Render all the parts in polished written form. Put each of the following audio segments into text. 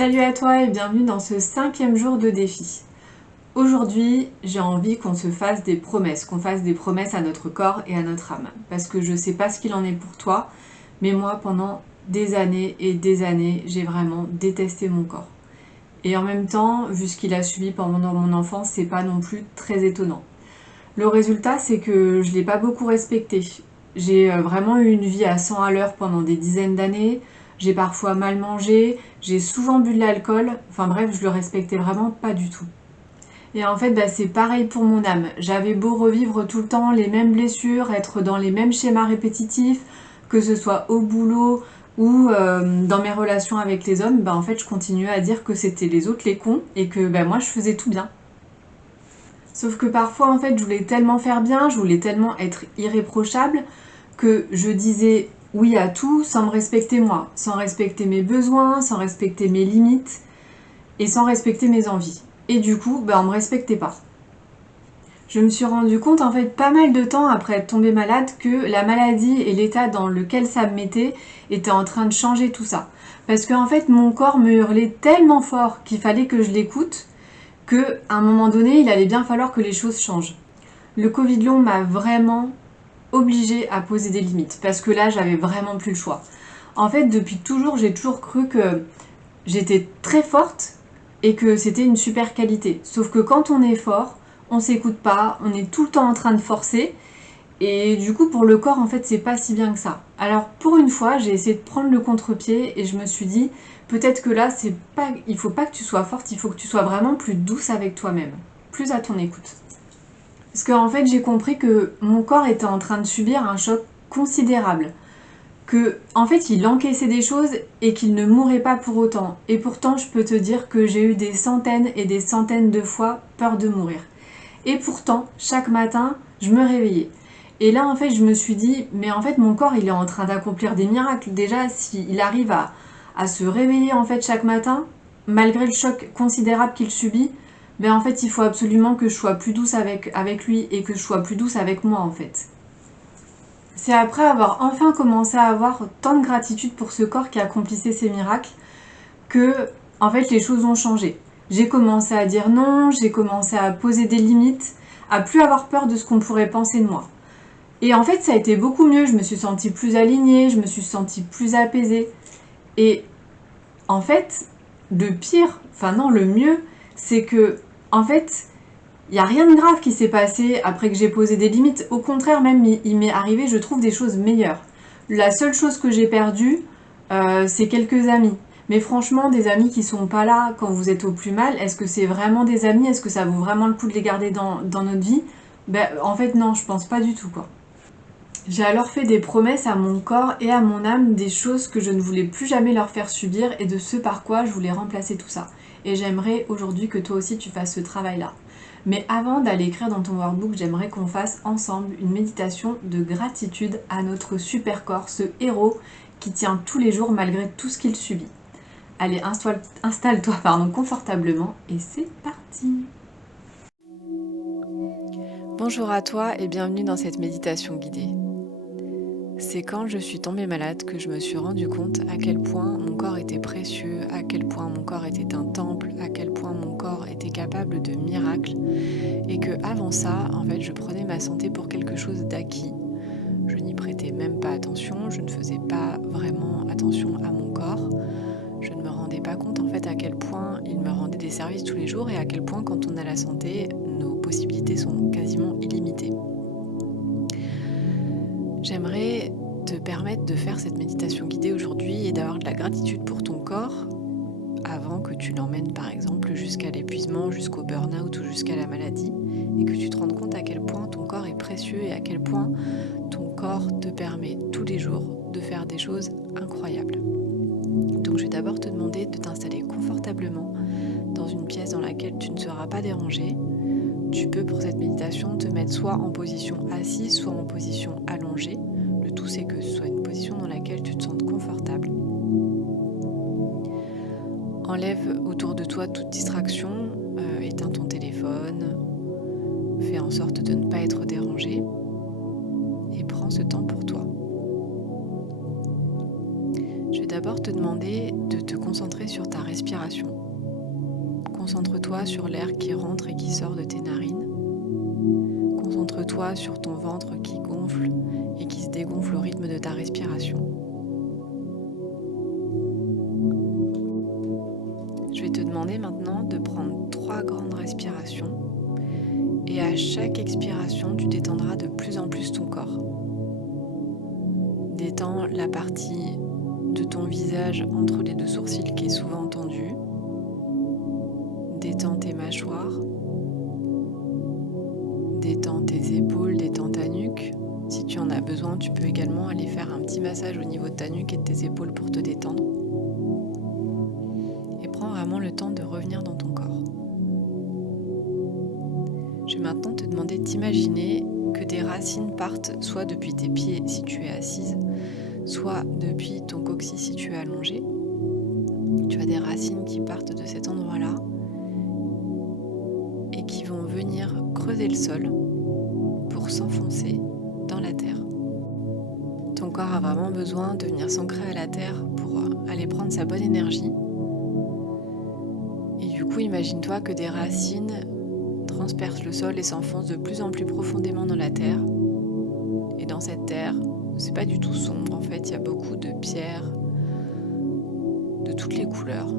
Salut à toi et bienvenue dans ce 5e jour de défi. Aujourd'hui, j'ai envie qu'on se fasse des promesses, qu'on fasse des promesses à notre corps et à notre âme. Parce que je sais pas ce qu'il en est pour toi, mais moi, pendant des années et des années, j'ai vraiment détesté mon corps. Et en même temps, vu ce qu'il a subi pendant mon enfance, c'est pas non plus très étonnant. Le résultat, c'est que je l'ai pas beaucoup respecté. J'ai vraiment eu une vie à 100 à l'heure pendant des dizaines d'années. J'ai parfois mal mangé, j'ai souvent bu de l'alcool. Enfin bref, je le respectais vraiment pas du tout. Et en fait, c'est pareil pour mon âme. J'avais beau revivre tout le temps les mêmes blessures, être dans les mêmes schémas répétitifs, que ce soit au boulot ou dans mes relations avec les hommes, en fait, je continuais à dire que c'était les autres les cons et que moi, je faisais tout bien. Sauf que parfois, en fait, je voulais tellement faire bien, je voulais tellement être irréprochable que je disais oui à tout sans me respecter moi, sans respecter mes besoins, sans respecter mes limites et sans respecter mes envies. Et du coup, on me respectait pas. Je me suis rendu compte en fait pas mal de temps après être tombée malade que la maladie et l'état dans lequel ça me mettait étaient en train de changer tout ça. Parce qu'en fait mon corps me hurlait tellement fort qu'il fallait que je l'écoute que à un moment donné il allait bien falloir que les choses changent. Le Covid long m'a vraiment obligée à poser des limites parce que là j'avais vraiment plus le choix. En fait depuis toujours j'ai toujours cru que j'étais très forte et que c'était une super qualité. Sauf que quand on est fort, on s'écoute pas, on est tout le temps en train de forcer et du coup pour le corps en fait c'est pas si bien que ça. Alors pour une fois j'ai essayé de prendre le contre-pied et je me suis dit peut-être que là c'est pas, il faut pas que tu sois forte, il faut que tu sois vraiment plus douce avec toi-même, plus à ton écoute. Parce qu'en fait j'ai compris que mon corps était en train de subir un choc considérable, que en fait il encaissait des choses et qu'il ne mourait pas pour autant. Et pourtant je peux te dire que j'ai eu des centaines et des centaines de fois peur de mourir. Et pourtant chaque matin je me réveillais. Et là en fait je me suis dit mais en fait mon corps il est en train d'accomplir des miracles. Déjà s'il arrive à se réveiller en fait chaque matin malgré le choc considérable qu'il subit, en fait il faut absolument que je sois plus douce avec lui et que je sois plus douce avec moi en fait. C'est après avoir enfin commencé à avoir tant de gratitude pour ce corps qui accomplissait ces miracles que, en fait, les choses ont changé. J'ai commencé à dire non, j'ai commencé à poser des limites, à plus avoir peur de ce qu'on pourrait penser de moi. Et en fait, ça a été beaucoup mieux. Je me suis sentie plus alignée, je me suis sentie plus apaisée. Et en fait, le pire, enfin non, le mieux, c'est que, en fait, il n'y a rien de grave qui s'est passé après que j'ai posé des limites. Au contraire, même, il m'est arrivé, je trouve, des choses meilleures. La seule chose que j'ai perdue, c'est quelques amis. Mais franchement, des amis qui sont pas là quand vous êtes au plus mal, est-ce que c'est vraiment des amis? Est-ce que ça vaut vraiment le coup de les garder dans notre vie? En fait, non, je pense pas du tout, quoi. J'ai alors fait des promesses à mon corps et à mon âme, des choses que je ne voulais plus jamais leur faire subir et de ce par quoi je voulais remplacer tout ça. Et j'aimerais aujourd'hui que toi aussi tu fasses ce travail-là. Mais avant d'aller écrire dans ton workbook, j'aimerais qu'on fasse ensemble une méditation de gratitude à notre super corps, ce héros qui tient tous les jours malgré tout ce qu'il subit. Allez, installe-toi confortablement et c'est parti. Bonjour à toi et bienvenue dans cette méditation guidée. C'est quand je suis tombée malade que je me suis rendu compte à quel point mon corps était précieux, à quel point mon corps était un temple, à quel point mon corps était capable de miracles et que avant ça, en fait, je prenais ma santé pour quelque chose d'acquis. Je n'y prêtais même pas attention, je ne faisais pas vraiment attention à mon corps. Je ne me rendais pas compte en fait à quel point il me rendait des services tous les jours et à quel point quand on a la santé, nos possibilités sont quasiment illimitées. J'aimerais te permettre de faire cette méditation guidée aujourd'hui et d'avoir de la gratitude pour ton corps avant que tu l'emmènes par exemple jusqu'à l'épuisement, jusqu'au burn-out ou jusqu'à la maladie et que tu te rendes compte à quel point ton corps est précieux et à quel point ton corps te permet tous les jours de faire des choses incroyables. Donc je vais d'abord te demander de t'installer confortablement dans une pièce dans laquelle tu ne seras pas dérangé. Tu peux pour cette méditation te mettre soit en position assise, soit en position allongée. Le tout c'est que ce soit une position dans laquelle tu te sentes confortable. Enlève autour de toi toute distraction, éteins ton téléphone, fais en sorte de ne pas être dérangé et prends ce temps pour toi. Je vais d'abord te demander de te concentrer sur ta respiration. Concentre-toi sur l'air qui rentre et qui sort de tes narines. Concentre-toi sur ton ventre qui gonfle et qui se dégonfle au rythme de ta respiration. Je vais te demander maintenant de prendre 3 grandes respirations et à chaque expiration, tu détendras de plus en plus ton corps. Détends la partie de ton visage entre les 2 sourcils qui est souvent tendue. Détends tes mâchoires. Détends tes épaules, détends ta nuque. Si tu en as besoin, tu peux également aller faire un petit massage au niveau de ta nuque et de tes épaules pour te détendre. Et prends vraiment le temps de revenir dans ton corps. Je vais maintenant te demander d'imaginer que des racines partent soit depuis tes pieds si tu es assise, soit depuis ton coccyx si tu es allongé. Tu as des racines qui partent de cet endroit-là et qui vont venir creuser le sol pour s'enfoncer dans la terre. Ton corps a vraiment besoin de venir s'ancrer à la terre pour aller prendre sa bonne énergie. Et du coup, imagine-toi que des racines transpercent le sol et s'enfoncent de plus en plus profondément dans la terre. Et dans cette terre, c'est pas du tout sombre, en fait, il y a beaucoup de pierres de toutes les couleurs.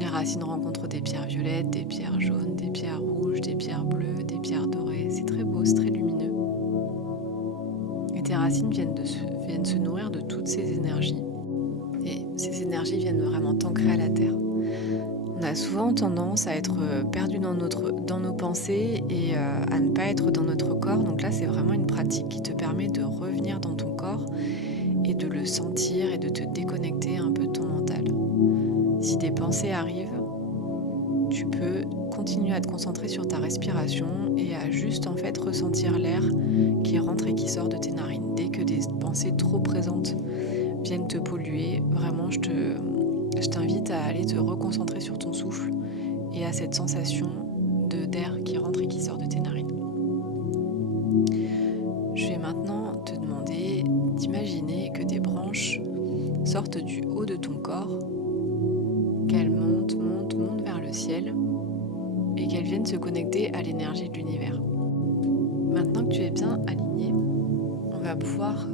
Les racines rencontrent des pierres violettes, des pierres jaunes, des pierres rouges, des pierres bleues, des pierres dorées. C'est très beau, c'est très lumineux. Et tes racines viennent se nourrir de toutes ces énergies. Et ces énergies viennent vraiment t'ancrer à la terre. On a souvent tendance à être perdu dans nos pensées et à ne pas être dans notre corps. Donc là, c'est vraiment une pratique qui te permet de revenir dans ton corps et de le sentir et de te déconnecter un peu de ton mental. Si des pensées arrivent, tu peux continuer à te concentrer sur ta respiration et à juste en fait ressentir l'air qui rentre et qui sort de tes narines. Dès que des pensées trop présentes viennent te polluer, vraiment je t'invite à aller te reconcentrer sur ton souffle et à cette sensation d'air qui rentre et qui sort de tes narines. Je vais maintenant te demander d'imaginer que des branches sortent du haut de ton corps, qu'elles montent vers le ciel et qu'elles viennent se connecter à l'énergie de l'univers. Maintenant que tu es bien aligné, on va pouvoir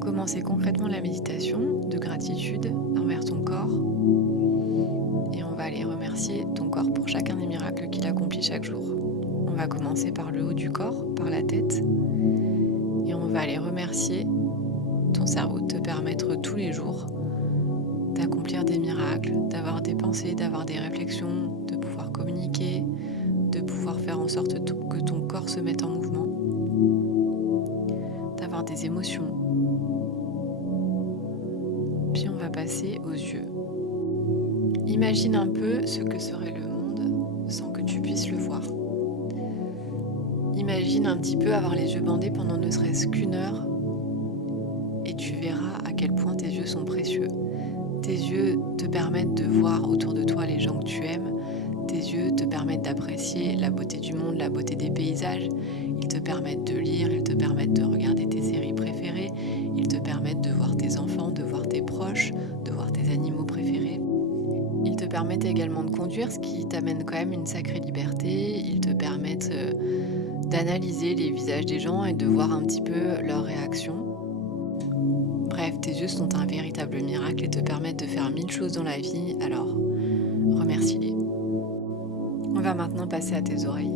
commencer concrètement la méditation de gratitude envers ton corps et on va aller remercier ton corps pour chacun des miracles qu'il accomplit chaque jour. On va commencer par le haut du corps, par la tête et on va aller remercier ton cerveau de te permettre tous les jours d'accomplir des miracles, d'avoir des pensées, d'avoir des réflexions, de pouvoir communiquer, de pouvoir faire en sorte que ton corps se mette en mouvement, d'avoir des émotions. Puis on va passer aux yeux. Imagine un peu ce que serait le monde sans que tu puisses le voir. Imagine un petit peu avoir les yeux bandés pendant ne serait-ce qu'une heure et tu verras à quel point tes yeux sont précieux. Tes yeux te permettent de voir autour de toi les gens que tu aimes. Tes yeux te permettent d'apprécier la beauté du monde, la beauté des paysages. Ils te permettent de lire, ils te permettent de regarder tes séries préférées. Ils te permettent de voir tes enfants, de voir tes proches, de voir tes animaux préférés. Ils te permettent également de conduire, ce qui t'amène quand même une sacrée liberté. Ils te permettent d'analyser les visages des gens et de voir un petit peu leurs réactions. Bref, tes yeux sont un véritable miracle et te permettent de faire 1000 choses dans la vie, alors remercie-les. On va maintenant passer à tes oreilles.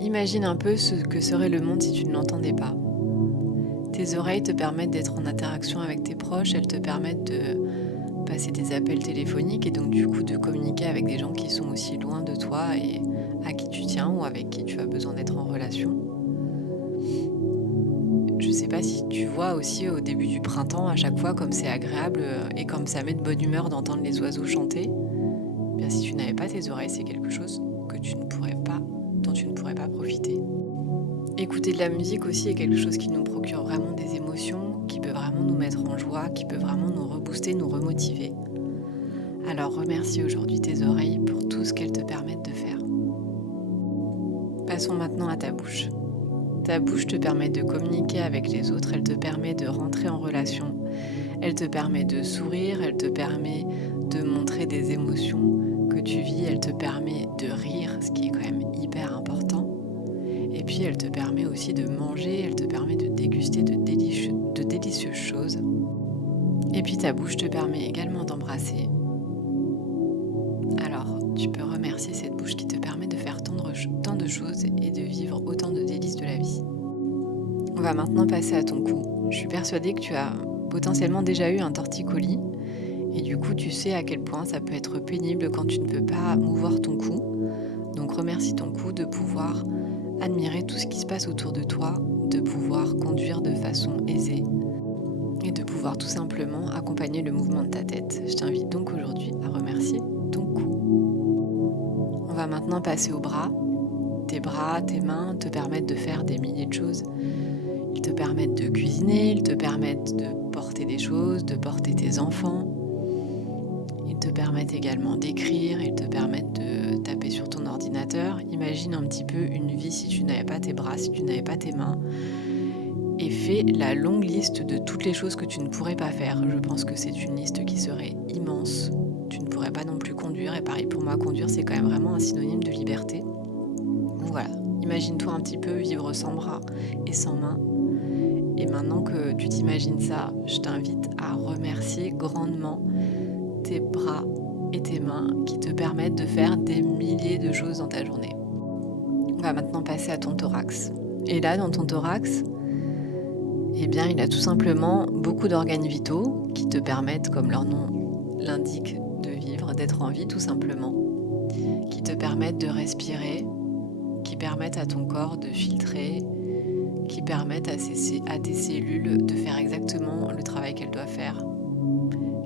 Imagine un peu ce que serait le monde si tu ne l'entendais pas. Tes oreilles te permettent d'être en interaction avec tes proches, elles te permettent de passer des appels téléphoniques et donc du coup de communiquer avec des gens qui sont aussi loin de toi et à qui tu tiens ou avec qui tu as besoin d'être en relation. Je sais pas si tu vois aussi au début du printemps, à chaque fois comme c'est agréable et comme ça met de bonne humeur d'entendre les oiseaux chanter. Bien si tu n'avais pas tes oreilles, c'est quelque chose dont tu ne pourrais pas profiter. Écouter de la musique aussi est quelque chose qui nous procure vraiment des émotions, qui peut vraiment nous mettre en joie, qui peut vraiment nous rebooster, nous remotiver. Alors remercie aujourd'hui tes oreilles pour tout ce qu'elles te permettent de faire. Passons maintenant à ta bouche. Ta bouche te permet de communiquer avec les autres, elle te permet de rentrer en relation, Elle te permet de sourire, elle te permet de montrer des émotions que tu vis, elle te permet de rire, ce qui est quand même hyper important. Et puis elle te permet aussi de manger, elle te permet de déguster de délicieuses choses. Et puis ta bouche te permet également d'embrasser. Alors, tu peux remercier cette bouche qui te permet de faire tant de choses et de vivre autant de délices de la vie. On va maintenant passer à ton cou. Je suis persuadée que tu as potentiellement déjà eu un torticolis et du coup tu sais à quel point ça peut être pénible quand tu ne peux pas mouvoir ton cou. Donc remercie ton cou de pouvoir admirer tout ce qui se passe autour de toi, de pouvoir conduire de façon aisée et de pouvoir tout simplement accompagner le mouvement de ta tête. Je t'invite donc aujourd'hui à remercier ton cou. On va maintenant passer aux bras. Tes bras, tes mains te permettent de faire des milliers de choses. Ils te permettent de cuisiner, ils te permettent de porter des choses, de porter tes enfants. Ils te permettent également d'écrire, ils te permettent de taper sur ton ordinateur. Imagine un petit peu une vie si tu n'avais pas tes bras, si tu n'avais pas tes mains. Et fais la longue liste de toutes les choses que tu ne pourrais pas faire. Je pense que c'est une liste qui serait immense. Tu ne pourrais pas non plus conduire. Et pareil pour moi, conduire, c'est quand même vraiment un synonyme de liberté. Donc voilà, imagine-toi un petit peu vivre sans bras et sans mains. Et maintenant que tu t'imagines ça, je t'invite à remercier grandement tes bras et tes mains qui te permettent de faire des milliers de choses dans ta journée. On va maintenant passer à ton thorax. Et là, dans ton thorax, eh bien, il a tout simplement beaucoup d'organes vitaux qui te permettent, comme leur nom l'indique, de vivre, d'être en vie tout simplement, qui te permettent de respirer, qui permettent à ton corps de filtrer, qui permettent à tes cellules de faire exactement le travail qu'elles doivent faire,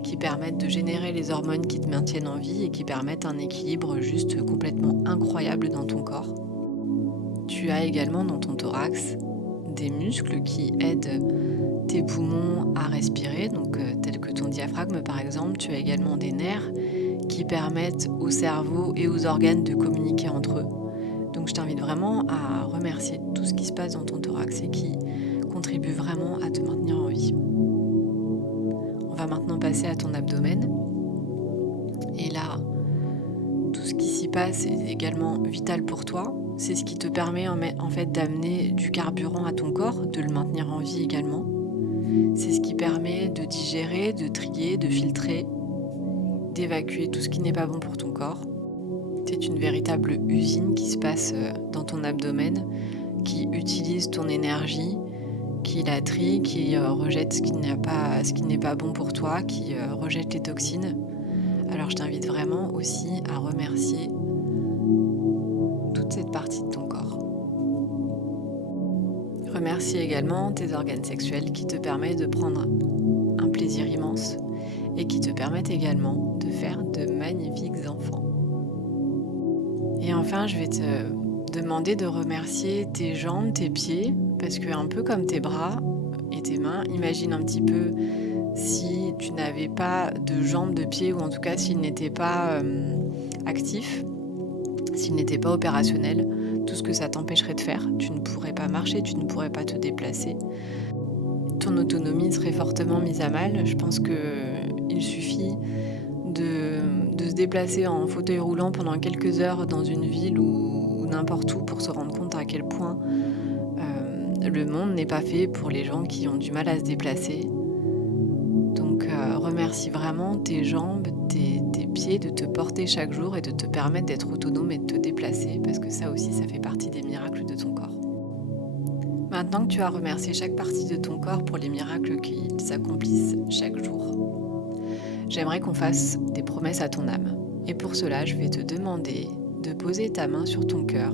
qui permettent de générer les hormones qui te maintiennent en vie et qui permettent un équilibre juste complètement incroyable dans ton corps. Tu as également dans ton thorax des muscles qui aident tes poumons à respirer, donc tels que ton diaphragme par exemple. Tu as également des nerfs qui permettent au cerveau et aux organes de communiquer entre eux. Donc je t'invite vraiment à remercier tout ce qui se passe dans ton thorax et qui contribue vraiment à te maintenir en vie. On va maintenant passer à ton abdomen. Et là, tout ce qui s'y passe est également vital pour toi. C'est ce qui te permet en fait d'amener du carburant à ton corps, de le maintenir en vie également. C'est ce qui permet de digérer, de trier, de filtrer, d'évacuer tout ce qui n'est pas bon pour ton corps. C'est une véritable usine qui se passe dans ton abdomen, qui utilise ton énergie, qui la trie, qui rejette ce qui n'est pas bon pour toi, qui rejette les toxines. Alors je t'invite vraiment aussi à remercier toute cette partie de ton corps. Remercie également tes organes sexuels qui te permettent de prendre un plaisir immense et qui te permettent également de faire de magnifiques enfants. Et enfin, je vais te demander de remercier tes jambes, tes pieds, parce que un peu comme tes bras et tes mains, imagine un petit peu si tu n'avais pas de jambes, de pieds, ou en tout cas s'ils n'étaient pas actifs, s'ils n'étaient pas opérationnels, tout ce que ça t'empêcherait de faire. Tu ne pourrais pas marcher, tu ne pourrais pas te déplacer. Ton autonomie serait fortement mise à mal. Je pense qu'il suffit de se déplacer en fauteuil roulant pendant quelques heures dans une ville ou n'importe où pour se rendre compte à quel point le monde n'est pas fait pour les gens qui ont du mal à se déplacer. Donc remercie vraiment tes jambes, tes pieds de te porter chaque jour et de te permettre d'être autonome et de te déplacer, parce que ça aussi, ça fait partie des miracles de ton corps. Maintenant que tu as remercié chaque partie de ton corps pour les miracles qu'ils s'accomplissent chaque jour, j'aimerais qu'on fasse des promesses à ton âme. Et pour cela, je vais te demander de poser ta main sur ton cœur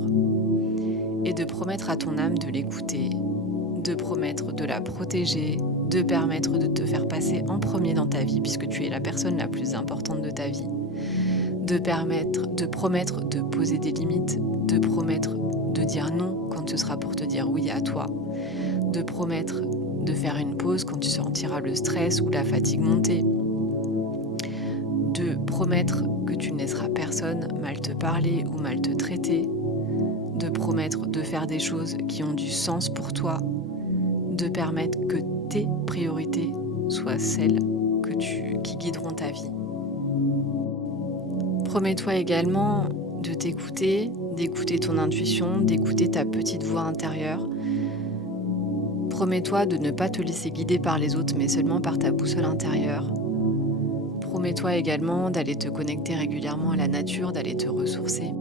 et de promettre à ton âme de l'écouter, de promettre de la protéger, de permettre de te faire passer en premier dans ta vie, puisque tu es la personne la plus importante de ta vie, de promettre de poser des limites, de promettre de dire non quand ce sera pour te dire oui à toi, de promettre de faire une pause quand tu sentiras le stress ou la fatigue monter, de promettre que tu ne laisseras personne mal te parler ou mal te traiter, de promettre de faire des choses qui ont du sens pour toi, de permettre que tes priorités soient celles qui guideront ta vie. Promets-toi également de t'écouter, d'écouter ton intuition, d'écouter ta petite voix intérieure. Promets-toi de ne pas te laisser guider par les autres, mais seulement par ta boussole intérieure. Promets-toi également d'aller te connecter régulièrement à la nature, d'aller te ressourcer.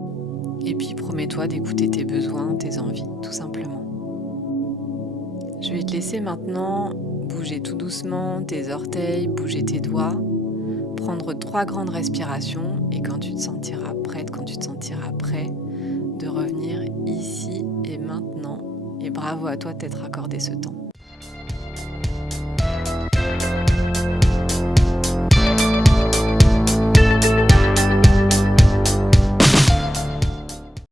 Et puis promets-toi d'écouter tes besoins, tes envies, tout simplement. Je vais te laisser maintenant bouger tout doucement tes orteils, bouger tes doigts, prendre 3 grandes respirations et quand tu te sentiras prête, quand tu te sentiras prêt, de revenir ici et maintenant. Et bravo à toi de t'être accordé ce temps.